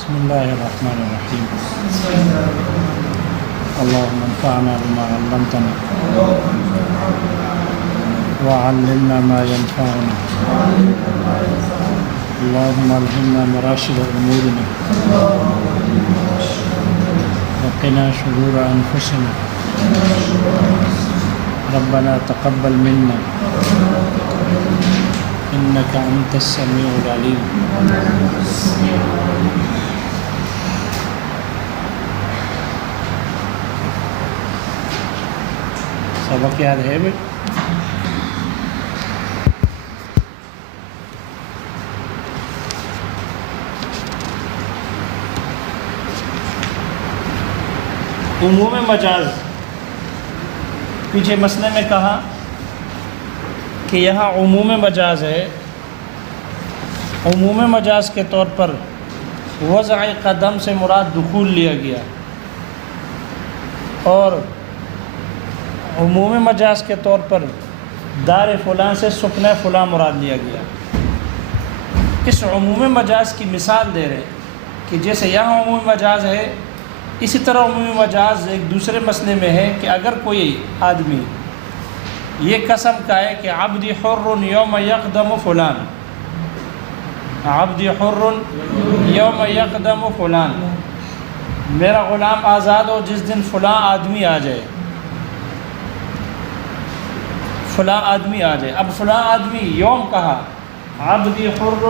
بسم الله الرحمن الرحيم. اللهم انفعنا بما علمتنا وعلمنا ما ينفعنا. اللهم الهمنا مراشد امورنا وقنا شرور انفسنا. ربنا تقبل منا انك انت السميع العليم. سبق یاد ہے بھائی؟ عموم مجاز، پیچھے مسئلے میں کہا کہ یہاں عموم مجاز ہے. عموم مجاز کے طور پر وضع قدم سے مراد دخول لیا گیا، اور عموم مجاز کے طور پر دار فلاں سے سکن فلاں مراد لیا گیا. اس عموم مجاز کی مثال دے رہے ہیں کہ جیسے یہاں عموم مجاز ہے، اسی طرح عمومی مجاز ایک دوسرے مسئلے میں ہے کہ اگر کوئی آدمی یہ قسم کہے کہ عبدی حر یوم یقدم فلان، عبدی حر یوم یقدم فلان، میرا غلام آزاد ہو جس دن فلاں آدمی آ جائے، فلاں آدمی آ جائے. اب فلاں آدمی یوم کہا، عبدی حر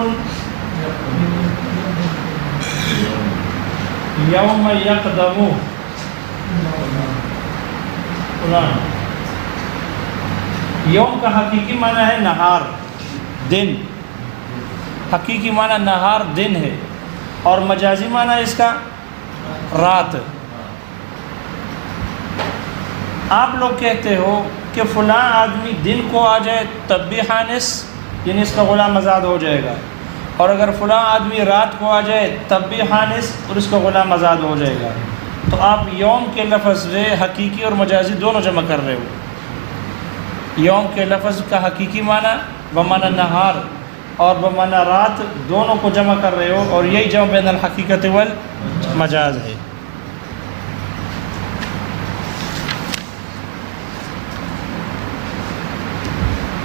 یوم یقدم فلان. یوم کا حقیقی معنی ہے نہار، دن. حقیقی معنی نہار دن ہے، اور مجازی معنی اس کا رات. آپ لوگ کہتے ہو کہ فلاں آدمی دن کو آ جائے تب بھی حانس، یعنی اس کا غلام آزاد ہو جائے گا، اور اگر فلاں آدمی رات کو آ جائے تب بھی حانس اور اس کا غلام آزاد ہو جائے گا. تو آپ یوم کے لفظ سے حقیقی اور مجازی دونوں جمع کر رہے ہو. یوم کے لفظ کا حقیقی معنی بمعنی نہار اور بمعنی رات دونوں کو جمع کر رہے ہو، اور یہی جمع بین الحقیقت والمجاز ہے.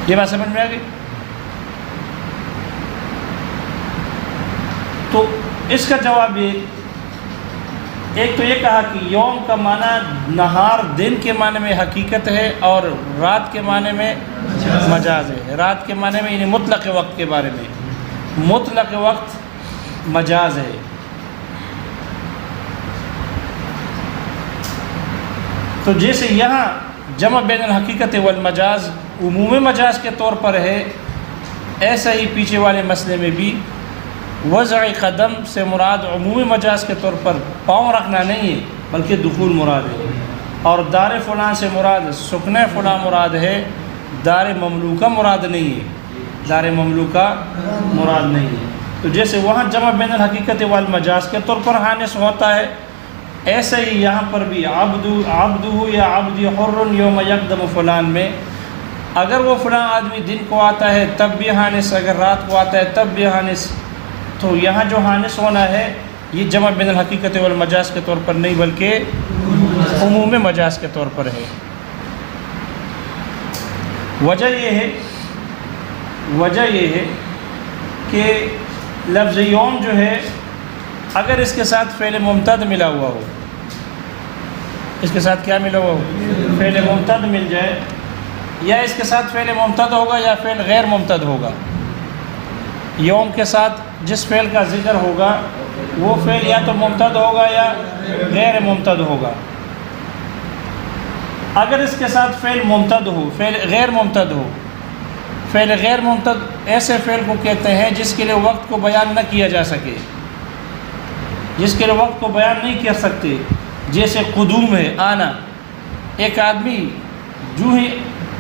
یہ بات سمجھ میں آ گئی؟ تو اس کا جواب یہ، ایک تو یہ کہا کہ یوم کا معنی نہار دن کے معنی میں حقیقت ہے، اور رات کے معنی میں مجاز ہے. رات کے معنی میں یعنی مطلق وقت کے بارے میں، مطلق وقت مجاز ہے. تو جیسے یہاں جمع بین الحقیقت والمجاز عموم مجاز کے طور پر ہے، ایسا ہی پیچھے والے مسئلے میں بھی وضع قدم سے مراد عمومی مجاز کے طور پر پاؤں رکھنا نہیں ہے بلکہ دخول مراد ہے، اور دار فلاں سے مراد سکن فلاں مراد ہے، دار مملوکہ مراد نہیں ہے، دار مملوکہ مراد نہیں ہے. تو جیسے وہاں جمع بین الحقیقت والمجاز کے طور پر حانس ہوتا ہے، ایسے ہی یہاں پر بھی عبدہ یا عبدی حر یوم یقدم فلان میں اگر وہ فلاں آدمی دن کو آتا ہے تب بھی حانس، اگر رات کو آتا ہے تب بھی حانس. تو یہاں جو حانس ہونا ہے یہ جمع بین الحقیقت والمجاز کے طور پر نہیں بلکہ عموم مجاز کے طور پر ہے. وجہ یہ ہے کہ لفظ یوم جو ہے اگر اس کے ساتھ فعل ممتد ملا ہوا ہو، اس کے ساتھ کیا ملا ہوا ہو؟ فعل ممتد مل جائے، یا اس کے ساتھ فعل ممتد ہوگا یا فعل غیر ممتد ہوگا. یوم کے ساتھ جس فعل کا ذکر ہوگا وہ فعل یا تو ممتد ہوگا یا غیر ممتد ہوگا. اگر اس کے ساتھ فعل ممتد ہو، فعل غیر ممتد ہو، فعل غیر ممتد ایسے فعل کو کہتے ہیں جس کے لیے وقت کو بیان نہ کیا جا سکے، جس کے لیے وقت کو بیان نہیں کر سکتے. جیسے قدوم ہے، آنا. ایک آدمی جو ہی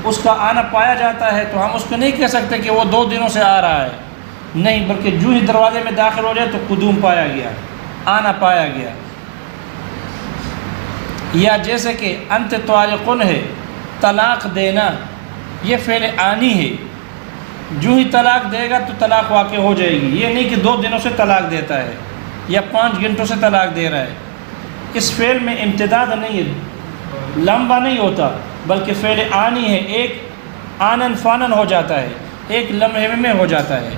اس کا آنا پایا جاتا ہے تو ہم اس کو نہیں کہہ سکتے کہ وہ 2 دنوں سے آ رہا ہے، نہیں، بلکہ جو ہی دروازے میں داخل ہو جائے تو قدوم پایا گیا، آنا پایا گیا. یا جیسے کہ انت طالقن ہے، طلاق دینا، یہ فعل آنی ہے، جو ہی طلاق دے گا تو طلاق واقع ہو جائے گی. یہ نہیں کہ 2 دنوں سے طلاق دیتا ہے، یا 5 گھنٹوں سے طلاق دے رہا ہے، اس فعل میں امتداد نہیں ہے، لمبا نہیں ہوتا، بلکہ فعل آنی ہے، ایک آنن فانن ہو جاتا ہے، ایک لمحے میں ہو جاتا ہے۔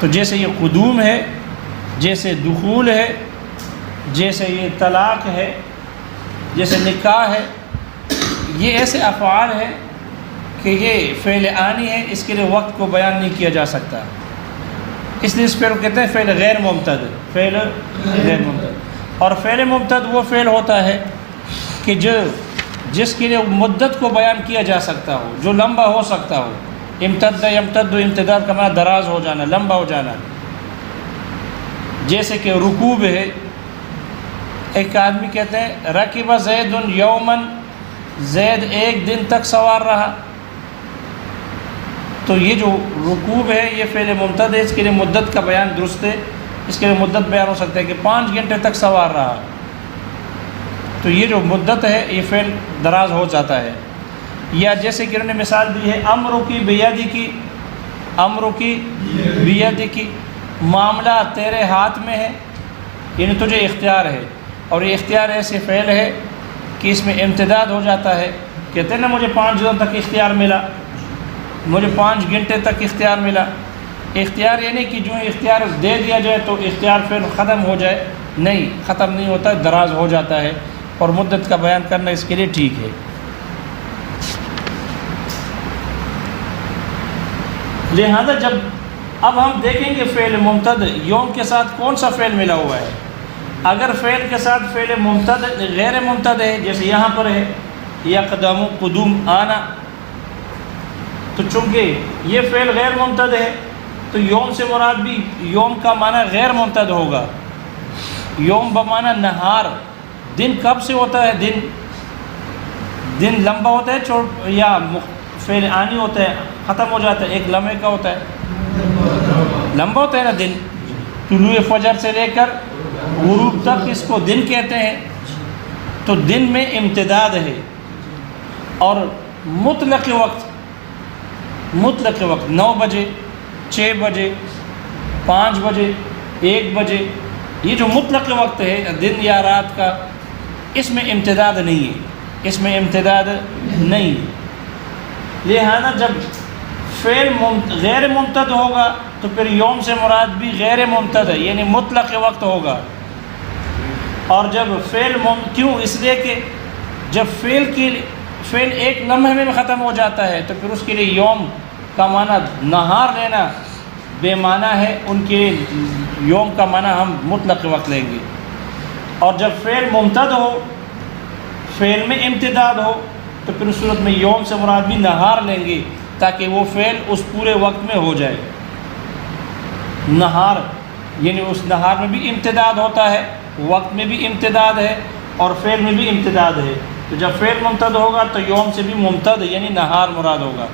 تو جیسے یہ قدوم ہے، جیسے دخول ہے، جیسے یہ طلاق ہے، جیسے نکاح ہے، یہ ایسے افعال ہیں کہ یہ فعل آنی ہے، اس کے لیے وقت کو بیان نہیں کیا جا سکتا، اس لیے اس فعل کو کہتے ہیں فعل غیر ممتد، فعل غیر ممتد۔ اور فعل ممتد وہ فعل ہوتا ہے کہ جس کے لیے مدت کو بیان کیا جا سکتا ہو، جو لمبا ہو سکتا ہو۔ امتد یمتد، امتداد کا معنی دراز ہو جانا، لمبا ہو جانا۔ جیسے کہ رکوب ہے، ایک آدمی کہتے ہیں رکب زید یومن، زید ایک دن تک سوار رہا، تو یہ جو رکوب ہے یہ فعل ممتد ہے، اس کے لیے مدت کا بیان درست ہے، اس کے لیے مدت بیان ہو سکتا ہے کہ 5 گھنٹے تک سوار رہا، تو یہ جو مدت ہے یہ فعل دراز ہو جاتا ہے۔ یا جیسے کہ انہوں نے مثال دی ہے امر کی بیدی کی، امر کی بیدی کی، معاملہ تیرے ہاتھ میں ہے، یعنی تجھے اختیار ہے، اور یہ اختیار ایسے فعل ہے کہ اس میں امتداد ہو جاتا ہے۔ کہتے ہیں نا مجھے 5 دنوں تک اختیار ملا، مجھے 5 گھنٹے تک اختیار ملا۔ اختیار یہ نہیں کہ جو اختیار دے دیا جائے تو اختیار پھر ختم ہو جائے، نہیں، ختم نہیں ہوتا، دراز ہو جاتا ہے، اور مدت کا بیان کرنا اس کے لیے ٹھیک ہے۔ لہذا جب اب ہم دیکھیں گے فعل ممتد یوم کے ساتھ کون سا فعل ملا ہوا ہے، اگر فعل کے ساتھ فعل ممتد غیر ممتد ہے، جیسے یہاں پر ہے یقدم قدوم آنا، تو چونکہ یہ فعل غیر ممتد ہے تو یوم سے مراد بھی یوم کا معنی غیر ممتد ہوگا۔ یوم بمعنی نہار، دن کب سے ہوتا ہے؟ دن لمبا ہوتا ہے یا فعل آنی ہوتا ہے، ختم ہو جاتا ہے، ایک لمحے کا ہوتا ہے، لمبا ہوتا ہے نا دن، طلوع فجر سے لے کر غروب تک اس کو دن کہتے ہیں۔ تو دن میں امتداد ہے، اور مطلق وقت 9 بجے، 6 بجے، 5 بجے، 1 بجے، یہ جو مطلق وقت ہے دن یا رات کا، اس میں امتداد نہیں ہے، اس میں امتداد نہیں۔ لہذا جب فعل غیر ممتد ہوگا تو پھر یوم سے مراد بھی غیر ممتد ہے، یعنی مطلق وقت ہوگا۔ اور جب فعل کیوں؟ اس لیے کہ جب فعل ایک لمحے میں ختم ہو جاتا ہے تو پھر اس کے لیے یوم کا معنی نہار لینا بے معنی ہے، ان کے یوم کا معنی ہم مطلق وقت لیں گے۔ اور جب فعل ممتد ہو، فعل میں امتداد ہو، تو پھر اس صورت میں یوم سے مراد بھی نہار لیں گے، تاکہ وہ فعل اس پورے وقت میں ہو جائے۔ نہار یعنی اس نہار میں بھی امتداد ہوتا ہے، وقت میں بھی امتداد ہے، اور فعل میں بھی امتداد ہے۔ تو جب فعل ممتد ہوگا تو یوم سے بھی ممتد یعنی نہار مراد ہوگا،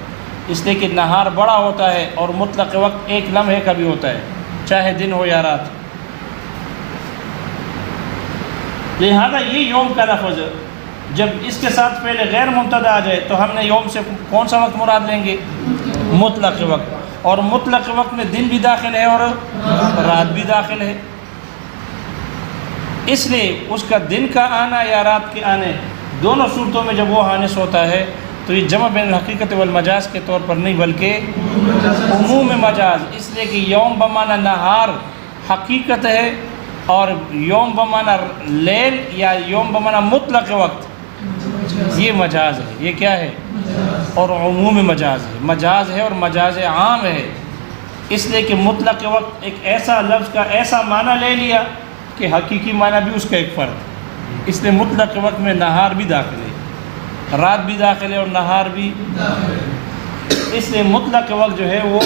اس لیے کہ نہار بڑا ہوتا ہے اور مطلق وقت ایک لمحے کا بھی ہوتا ہے، چاہے دن ہو یا رات۔ لہذا یہ یوم کا لفظ جب اس کے ساتھ فعل غیر ممتد آ جائے تو ہم نے یوم سے کون سا وقت مراد لیں گے؟ مطلق وقت، اور مطلق وقت میں دن بھی داخل ہے اور رات بھی داخل ہے، اس لیے اس کا دن کا آنا یا رات کے آنے دونوں صورتوں میں جب وہ حادث ہوتا ہے تو یہ جمع بین الحقیقت والمجاز کے طور پر نہیں بلکہ عموم مجاز، اس لیے کہ یوم بمعنی نہار حقیقت ہے، اور یوم بمعنی لیل یا یوم بمعنی مطلق وقت یہ مجاز ہے، یہ کیا ہے؟ اور عموم مجاز ہے، مجاز ہے اور مجاز عام ہے، اس لیے کہ مطلق وقت ایک ایسا لفظ کا ایسا معنی لے لیا کہ حقیقی معنی بھی اس کا ایک فرد، اس لیے مطلق وقت میں نہار بھی داخل ہے، رات بھی داخل ہے اور نہار بھی، اس لیے مطلق وقت جو ہے وہ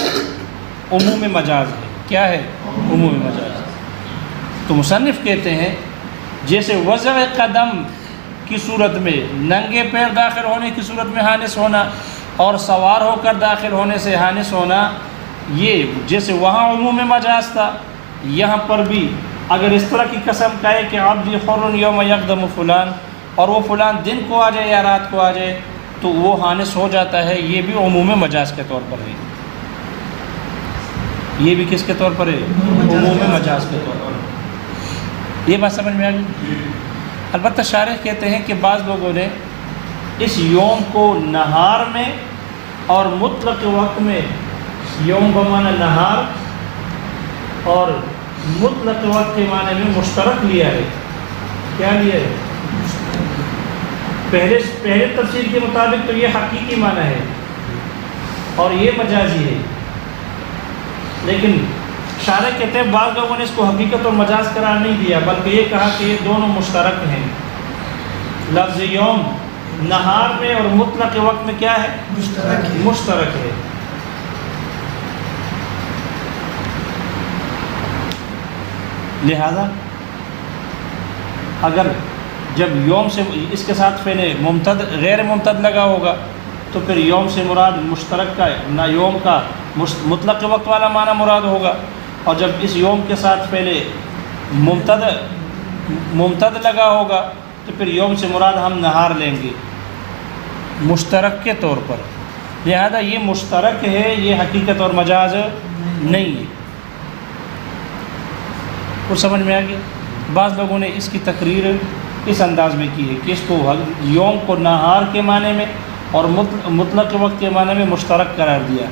عموم مجاز ہے۔ کیا ہے؟ عموم مجاز۔ تو مصنف کہتے ہیں جیسے وضع قدم کی صورت میں ننگے پیر داخل ہونے کی صورت میں حادث ہونا اور سوار ہو کر داخل ہونے سے حادث ہونا، یہ جیسے وہاں عموم مجاز تھا، یہاں پر بھی اگر اس طرح کی قسم کہے کہ عبدی حر یوم یقدم فلان، اور وہ فلان دن کو آ جائے یا رات کو آ جائے تو وہ حادث ہو جاتا ہے، یہ بھی عموم مجاز کے طور پر ہے۔ یہ بھی کس کے طور پر ہے؟ عموم مجاز کے طور پر۔ یہ بات سمجھ میں آ گئی؟ البتہ شارح کہتے ہیں کہ بعض لوگوں نے اس یوم کو نہار میں اور مطلق وقت میں، یوم بمعنی نہار اور مطلق وقت کے معنی میں مشترک لیا ہے۔ کیا لیا ہے؟ پہلے تفسیر کے مطابق تو یہ حقیقی معنی ہے اور یہ مجازی ہے، لیکن شارح کہتے ہیں بعض لوگوں نے اس کو حقیقت اور مجاز قرار نہیں دیا، بلکہ یہ کہا کہ یہ دونوں مشترک ہیں۔ لفظ یوم نہار میں اور مطلق وقت میں کیا ہے؟ مشترک ہے۔ لہذا اگر جب یوم سے اس کے ساتھ فعل ممتد غیر ممتد لگا ہوگا تو پھر یوم سے مراد مشترک کا نہ یوم کا مطلق وقت والا معنی مراد ہوگا، اور جب اس یوم کے ساتھ فعل ممتد لگا ہوگا تو پھر یوم سے مراد ہم نہار لیں گے مشترک کے طور پر۔ لہذا یہ مشترک ہے، یہ حقیقت اور مجاز نہیں ہے۔ کچھ سمجھ میں آ گیا؟ بعض لوگوں نے اس کی تقریر اس انداز میں کی ہے کہ اس کو یوم کو نہار کے معنی میں اور مطلق وقت کے معنی میں مشترک قرار دیا،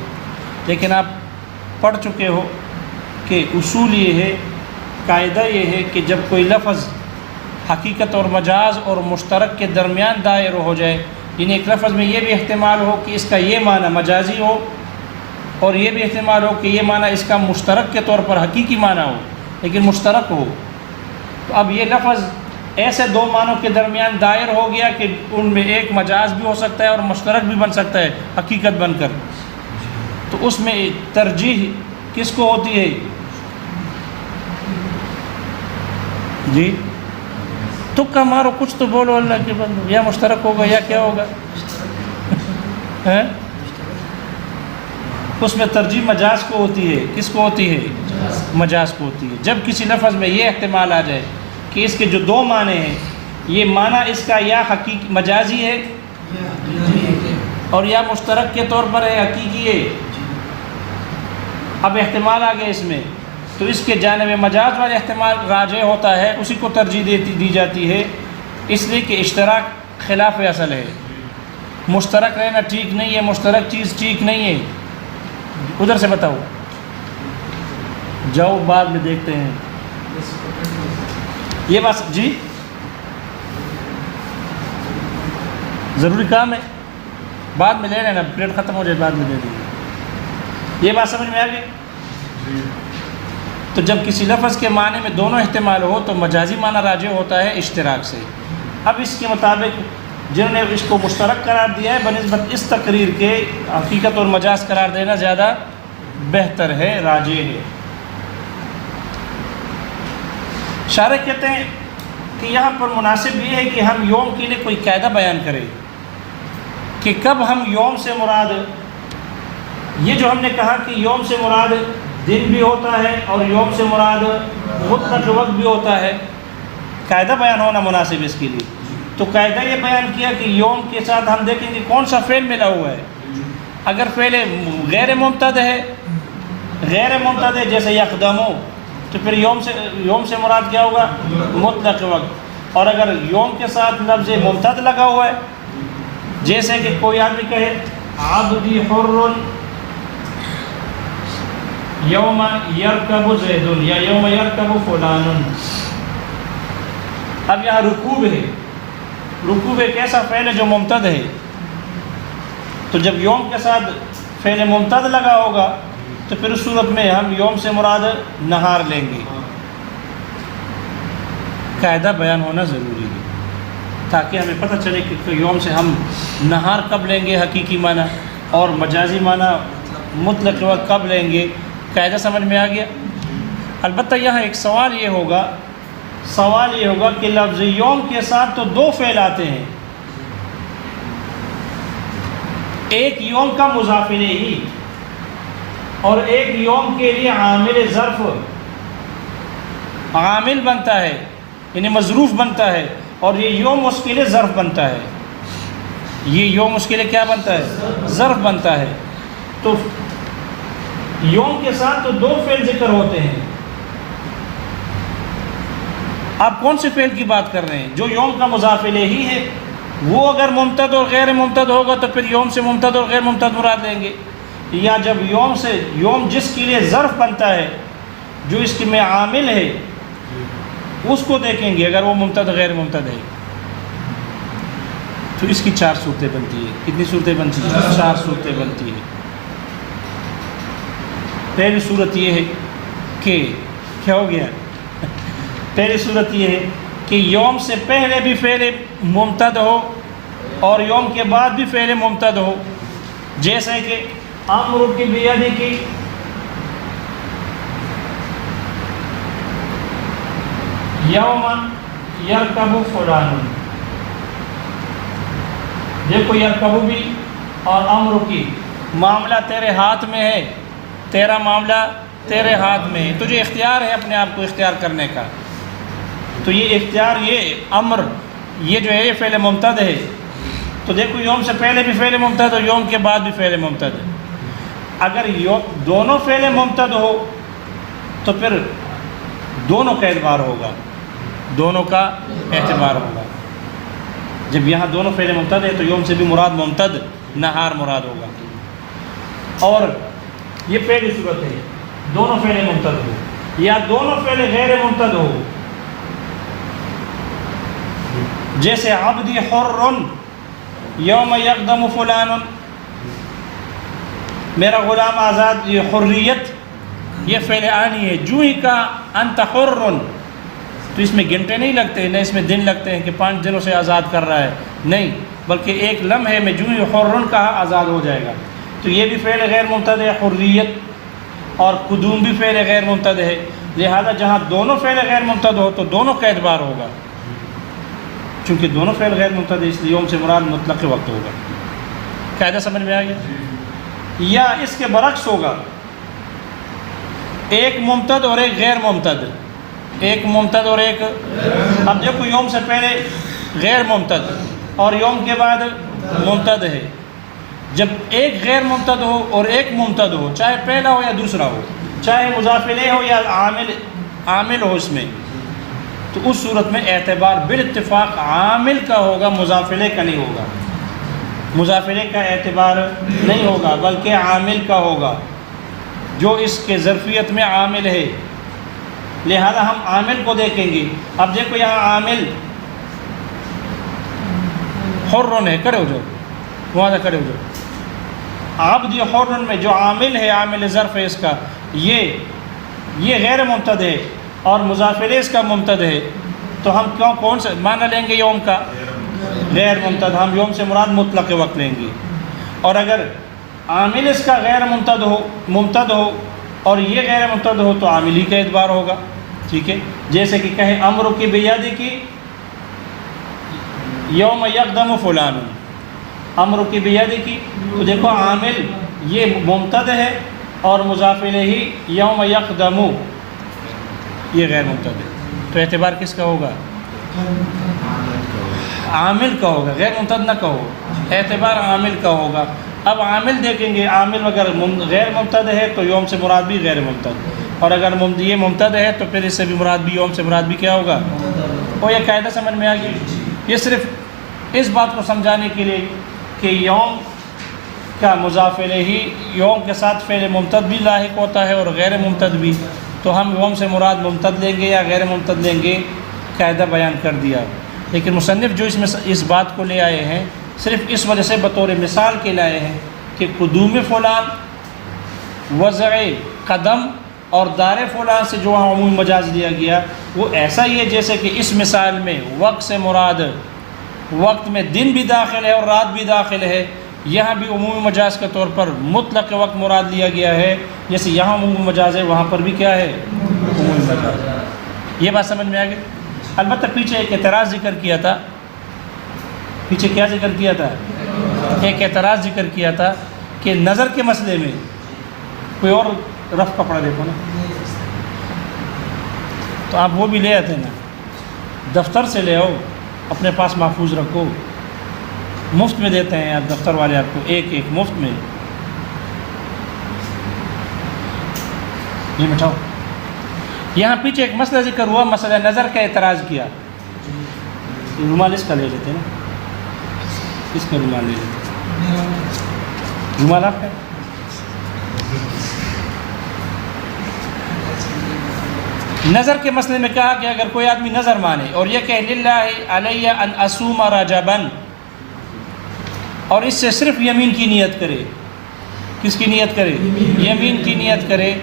لیکن آپ پڑھ چکے ہو کہ اصول یہ ہے، قاعدہ یہ ہے کہ جب کوئی لفظ حقیقت اور مجاز اور مشترک کے درمیان دائر ہو جائے، یعنی ایک لفظ میں یہ بھی احتمال ہو کہ اس کا یہ معنی مجازی ہو اور یہ بھی احتمال ہو کہ یہ معنی اس کا مشترک کے طور پر حقیقی معنی ہو لیکن مشترک ہو، تو اب یہ لفظ ایسے دو معنوں کے درمیان دائر ہو گیا کہ ان میں ایک مجاز بھی ہو سکتا ہے اور مشترک بھی بن سکتا ہے حقیقت بن کر، تو اس میں ترجیح کس کو ہوتی ہے؟ جی تکا مارو، کچھ تو بولو اللہ کے بندو، یا مشترک ہوگا یا کیا ہوگا؟ اس میں ترجیح مجاز کو ہوتی ہے۔ کس کو ہوتی ہے؟ مجاز کو ہوتی ہے۔ جب کسی لفظ میں یہ احتمال آ جائے کہ اس کے جو دو معنی ہیں، یہ معنی اس کا یا حقیقی مجازی ہے اور یا مشترک کے طور پر ہے، حقیقی ہے، اب احتمال آ گیا اس میں، تو اس کے جانب مجاز والا احتمال راجح ہوتا ہے، اسی کو ترجیح دی جاتی ہے، اس لیے کہ اشتراک خلاف اصل ہے، مشترک رہنا ٹھیک نہیں ہے، مشترک چیز ٹھیک نہیں ہے۔ ادھر سے بتاؤ، جاؤ بعد میں دیکھتے ہیں یہ بات۔ جی ضروری کام ہے، بعد میں لے لینا، پلیٹ ختم ہو جائے بعد میں دے دیں گے۔ یہ بات سمجھ میں آ گئی؟ تو جب کسی لفظ کے معنی میں دونوں احتمال ہو تو مجازی معنی راجع ہوتا ہے اشتراک سے۔ اب اس کے مطابق جنہوں نے اس کو مشترک قرار دیا ہے بنسبت اس تقریر کے حقیقت اور مجاز قرار دینا زیادہ بہتر ہے، راجع ہے۔ شارح کہتے ہیں کہ یہاں پر مناسب یہ ہے کہ ہم یوم کے لیے کوئی قاعدہ بیان کریں کہ کب ہم یوم سے مراد، یہ جو ہم نے کہا کہ یوم سے مراد دن بھی ہوتا ہے اور یوم سے مراد مطلق وقت بھی ہوتا ہے، قاعدہ بیان ہونا مناسب اس کے لیے۔ تو قاعدہ یہ بیان کیا کہ یوم کے ساتھ ہم دیکھیں گے کون سا فعل ملا ہوا ہے۔ اگر فعل غیر ممتد ہے جیسے یقدمو، تو پھر یوم سے مراد کیا ہوگا؟ مطلق وقت۔ اور اگر یوم کے ساتھ لفظ ممتد لگا ہوا ہے، جیسے کہ کوئی آدمی کہے عبدی حر یوم یرکب زید یا یوم یرکب فلان، اب یہاں رکوب ہے، رکوب ایک ایسا فعل ہے جو ممتد ہے، تو جب یوم کے ساتھ فعل ممتد لگا ہوگا تو پھر اس صورت میں ہم یوم سے مراد نہار لیں گے۔ قاعدہ بیان ہونا ضروری ہے تاکہ ہمیں پتہ چلے کہ یوم سے ہم نہار کب لیں گے حقیقی معنی اور مجازی معنی مطلق وقت کب لیں گے۔ قاعدہ سمجھ میں آ گیا؟ البتہ یہاں ایک سوال یہ ہوگا کہ لفظ یوم کے ساتھ تو دو فعل آتے ہیں، ایک یوم کا مضاف الیہ اور ایک یوم کے لیے عامل ظرف عامل بنتا ہے، یعنی مظروف بنتا ہے، اور یہ یوم اس کے لیے ظرف بنتا ہے، یہ یوم اس کے لیے کیا بنتا ہے؟ ظرف بنتا ہے۔ تو یوم کے ساتھ تو 2 فعل ذکر ہوتے ہیں. آپ کون سے فعل کی بات کر رہے ہیں؟ جو یوم کا مضاف الیہ ہے وہ اگر ممتد اور غیر ممتد ہوگا تو پھر یوم سے ممتد اور غیر ممتد مراد لیں گے، یا جب یوم جس کے لیے ظرف بنتا ہے، جو اس کے میں عامل ہے، اس کو دیکھیں گے اگر وہ ممتد غیر ممتد ہے. تو اس کی 4 صورتیں بنتی ہیں. کتنی صورتیں بنتی ہیں؟ 4 صورتیں بنتی ہیں. پہلی صورت یہ ہے کہ کیا ہو گیا؟ پہلی صورت یہ ہے کہ یوم سے پہلے بھی فعل ممتد ہو اور یوم کے بعد بھی فعل ممتد ہو، جیسے کہ امر کی بیدی کی، یوم یرکب فلان. دیکھو یرکب بھی اور امر کی، معاملہ تیرے ہاتھ میں ہے، تیرا معاملہ تیرے ہاتھ میں ہے، تجھے اختیار ہے اپنے آپ کو اختیار کرنے کا. تو یہ اختیار، یہ امر، یہ جو ہے یہ فعل ممتد ہے. تو دیکھو یوم سے پہلے بھی فعل ممتد اور یوم کے بعد بھی فعل ممتد ہے. اگر دونوں فعل ممتد ہو تو پھر دونوں کا اعتبار ہوگا، دونوں کا اعتبار ہوگا. جب یہاں دونوں فعل ممتد ہے تو یوم سے بھی مراد ممتد نہار مراد ہوگا. اور یہ پہلی صورت ہے دونوں فعل ممتد ہو، یا دونوں فعل غیر ممتد ہو، جیسے عبدی حر یوم یقدم فلان، میرا غلام آزاد. یہ حریت یہ فعل آنی ہے. جو ہی کا انت حر، تو اس میں گھنٹے نہیں لگتے، نہ اس میں دن لگتے ہیں کہ 5 دنوں سے آزاد کر رہا ہے، نہیں، بلکہ ایک لمحے میں جو ہی حر کہا آزاد ہو جائے گا. تو یہ بھی فعل غیر ممتد ہے حریت، اور قدوم بھی فعل غیر ممتد ہے. لہذا جہاں دونوں فعل غیر ممتد ہو تو دونوں کا اعتبار ہوگا. چونکہ دونوں فعل غیر ممتد ہے اس لیے یوم سے مراد مطلق وقت ہوگا. قاعدہ سمجھ میں آ گیا؟ یا اس کے برعکس ہوگا، ایک ممتد اور ایک غیر ممتد، ایک ممتد اور ایک. اب دیکھو یوم سے پہلے غیر ممتد اور یوم کے بعد ممتد ہے. جب ایک غیر ممتد ہو اور ایک ممتد ہو، چاہے پہلا ہو یا دوسرا ہو، چاہے مضاف الیہ ہو یا عامل ہو اس میں، تو اس صورت میں اعتبار بالاتفاق عامل کا ہوگا، مضاف الیہ کا نہیں ہوگا. مضاف الیہ کا اعتبار نہیں ہوگا بلکہ عامل کا ہوگا، جو اس کے ظرفیت میں عامل ہے. لہذا ہم عامل کو دیکھیں گے. اب دیکھو یہاں عامل حرن ہے، کھڑے ہو جاؤ، وہاں سے کھڑے ہو جاؤ. عبد حرن میں جو عامل ہے، عامل ظرف ہے اس کا، یہ غیر ممتد ہے اور مضاف الیہ اس کا ممتد ہے. تو ہم کون سے معنی لیں گے یوم کا؟ غیر ممتد. ہم یوم سے مراد مطلق وقت لیں گے. اور اگر عامل اس کا غیر ممتد ہو اور یہ غیر ممتد ہو تو عامل ہی کا اعتبار ہوگا. ٹھیک ہے، جیسے کہ کہیں امر کی بیادی کی یوم یقدم فلان، امر کی بیادی کی، تو دیکھو عامل یہ ممتد ہے اور مضاف الیہ یوم یقدم یہ غیر ممتد ہے. تو اعتبار کس کا ہوگا؟ عامل کا ہوگا، غیر ممتد نہ کہو، اعتبار عامل کا ہوگا. اب عامل دیکھیں گے، عامل اگر غیر ممتد ہے تو یوم سے مراد بھی غیر ممتد، اور اگر یہ ممتد ہے تو پھر اس سے بھی مراد بھی یوم سے مراد بھی کیا ہوگا. اور یہ قاعدہ سمجھ میں آ گئی. یہ صرف اس بات کو سمجھانے کے لیے کہ یوم کا مضاف الیہ یوم کے ساتھ فعل ممتد بھی لاحق ہوتا ہے اور غیر ممتد بھی. تو ہم یوم سے مراد ممتد لیں گے یا غیر ممتد لیں گے، قاعدہ بیان کر دیا. لیکن مصنف جو اس بات کو لے آئے ہیں صرف اس وجہ سے بطور مثال کے لائے ہیں کہ قدوم فلان، وضع قدم اور دار فلان سے جو وہاں عمومی مجاز لیا گیا وہ ایسا ہی ہے جیسے کہ اس مثال میں وقت سے مراد وقت میں دن بھی داخل ہے اور رات بھی داخل ہے. یہاں بھی عمومی مجاز کے طور پر مطلق وقت مراد لیا گیا ہے. جیسے یہاں عمومی مجاز ہے وہاں پر بھی کیا ہے؟ عمومی مجاز. یہ بات سمجھ میں آ گئی. البتہ پیچھے ایک اعتراض ذکر کیا تھا. پیچھے کیا ذکر کیا تھا؟ ایک اعتراض ذکر کیا تھا کہ نظر کے مسئلے میں کوئی اور رف کپڑا دیکھو نا، تو آپ وہ بھی لے آتے نا، دفتر سے لے آؤ، اپنے پاس محفوظ رکھو. مفت میں دیتے ہیں دفتر والے آپ کو، ایک مفت میں. یہ بٹھاؤ. یہاں پیچھے ایک مسئلہ ذکر ہوا، مسئلہ نظر کا اعتراض کیا. رومال اس کا لے لیتے نا، اس کا رومال لے لیتے. رومال آپ کا نظر کے مسئلے میں کہا کہ اگر کوئی آدمی نظر مانے اور یہ کہ للہ علیہ ان اصوم رجبا، اور اس سے صرف یمین کی نیت کرے. کس کی نیت کرے؟ یمین کی نیت کرے.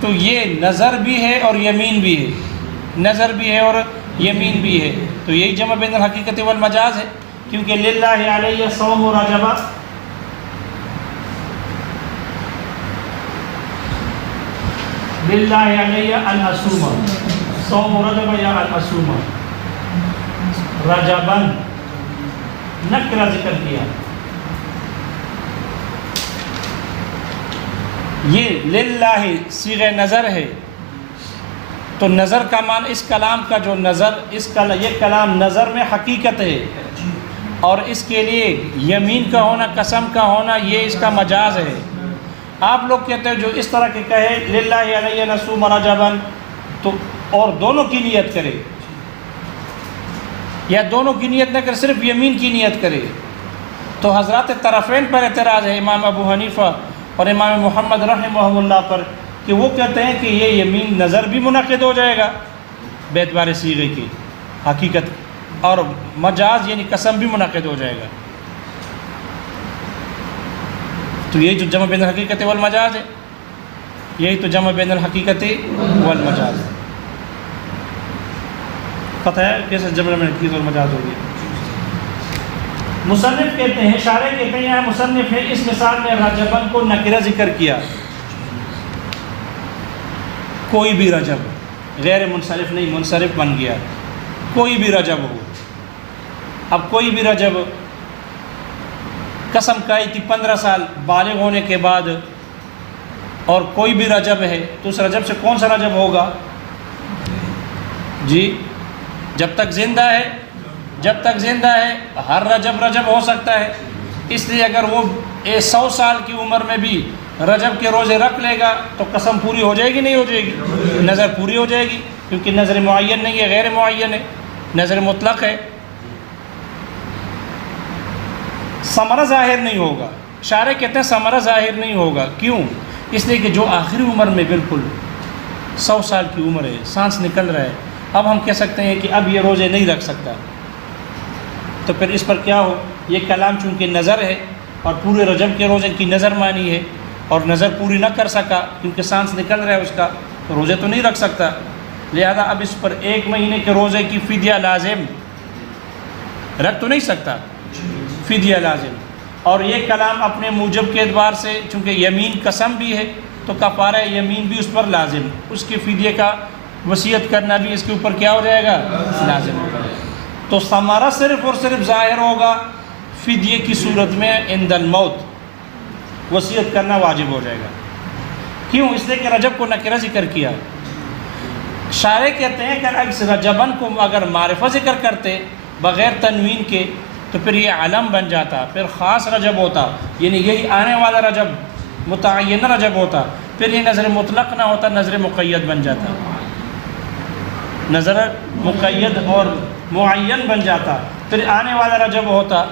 تو یہ نظر بھی ہے اور یمین بھی ہے، نظر بھی ہے اور یمین بھی ہے. تو یہی جمع بین الحقیقت والمجاز ہے، کیونکہ للہ علیہ صوم رجبا، للہ علیہ ان اصوم، صوم رجب یا ان اصوم رجبا، نکرہ ذکر کیا. یہ للہ صیغہ نظر ہے. تو نظر کا معنی اس کلام کا جو نظر، یہ کلام نظر میں حقیقت ہے، اور اس کے لیے یمین کا ہونا، قسم کا ہونا، یہ اس کا مجاز ہے. آپ لوگ کہتے ہیں جو اس طرح کے کہے للہ علیہ نصوم رجبا، تو اور دونوں کی نیت کرے، یا دونوں کی نیت نہ کرے، صرف یمین کی نیت کرے. تو حضرات طرفین پر اعتراض ہے، امام ابو حنیفہ اور امام محمد رحمہ اللہ پر، کہ وہ کہتے ہیں کہ یہ یمین نظر بھی منعقد ہو جائے گا باعتبار صیغے کی حقیقت، اور مجاز یعنی قسم بھی منعقد ہو جائے گا. تو یہی جو جمع بین الحقیقت والمجاز ہے، یہی تو جمع بین الحقیقت والمجاز ہے. پتہ ہے کیسے جمع بین الحقیقت والمجاز ہوگی؟ مصنف کہتے ہیں، شارح کہتے ہیں، یہاں مصنف ہے اس مثال میں رجبن کو نکرہ ذکر کیا. کوئی بھی رجب، غیر منصرف نہیں، منصرف بن گیا. کوئی بھی رجب ہو. اب کوئی بھی رجب قسم کھائی تھی 15 سال بالغ ہونے کے بعد، اور کوئی بھی رجب ہے، تو اس رجب سے کون سا رجب ہوگا؟ جی جب تک زندہ ہے، جب تک زندہ ہے ہر رجب رجب ہو سکتا ہے. اس لیے اگر وہ 100 سال کی عمر میں بھی رجب کے روزے رکھ لے گا تو قسم پوری ہو جائے گی نہیں ہو جائے گی؟ نظر پوری ہو جائے گی، کیونکہ نظر معین نہیں ہے، غیر معین ہے، نظر مطلق ہے. ثمرہ ظاہر نہیں ہوگا. شارح کہتے ہیں ثمرہ ظاہر نہیں ہوگا. کیوں؟ اس لیے کہ جو آخری عمر میں بالکل 100 سال کی عمر ہے، سانس نکل رہا ہے، اب ہم کہہ سکتے ہیں کہ اب یہ روزے نہیں رکھ سکتا. تو پھر اس پر کیا ہو؟ یہ کلام چونکہ نظر ہے اور پورے رجب کے روزے کی نظر مانی ہے، اور نظر پوری نہ کر سکا کیونکہ سانس نکل رہا ہے اس کا، تو روزے تو نہیں رکھ سکتا. لہذا اب اس پر 1 مہینے کے روزے کی فدیہ لازم، رکھ تو نہیں سکتا، فدیہ لازم. اور یہ کلام اپنے موجب کے اعتبار سے چونکہ یمین قسم بھی ہے تو کفارہ یمین بھی اس پر لازم، اس کے فدیے کا وصیت کرنا بھی اس کے اوپر کیا ہو جائے گا؟ لازم ہو جائے گا. تو ثمرہ صرف اور صرف ظاہر ہوگا فدیے کی صورت میں عند الموت، وصیت کرنا واجب ہو جائے گا. کیوں؟ اس لیے کہ رجب کو نکرہ ذکر کیا. شارح کہتے ہیں کہ اگر رجبن کو اگر معرفہ ذکر کرتے بغیر تنوین کے تو پھر یہ علم بن جاتا، پھر خاص رجب ہوتا، یعنی یہی آنے والا رجب متعینہ رجب ہوتا. پھر یہ نظر مطلق نہ ہوتا، نظر مقید بن جاتا، نظر مقید اور معین بن جاتا. پھر آنے والا رجب ہوتا،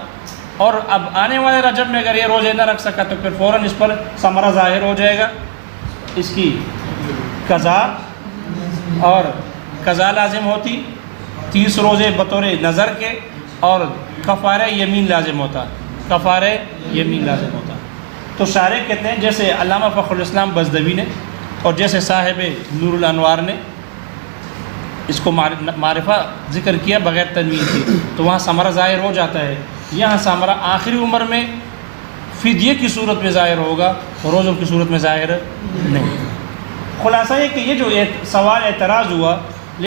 اور اب آنے والے رجب میں اگر یہ روزے نہ رکھ سکا تو پھر فوراً اس پر ثمرہ ظاہر ہو جائے گا، اس کی قضا، اور قضا لازم ہوتی 30 روزے بطور نظر کے، اور کفارہ یمین لازم ہوتا، کفارہ یمین لازم ہوتا. تو شارح کہتے ہیں جیسے علامہ فخر الاسلام بزدوی نے اور جیسے صاحب نور الانوار نے اس کو معرفہ ذکر کیا بغیر تنوین کے، تو وہاں ثمرہ ظاہر ہو جاتا ہے. یہاں ثمرہ آخری عمر میں فدیے کی صورت میں ظاہر ہوگا، روزوں کی صورت میں ظاہر نہیں. خلاصہ یہ کہ یہ جو سوال اعتراض ہوا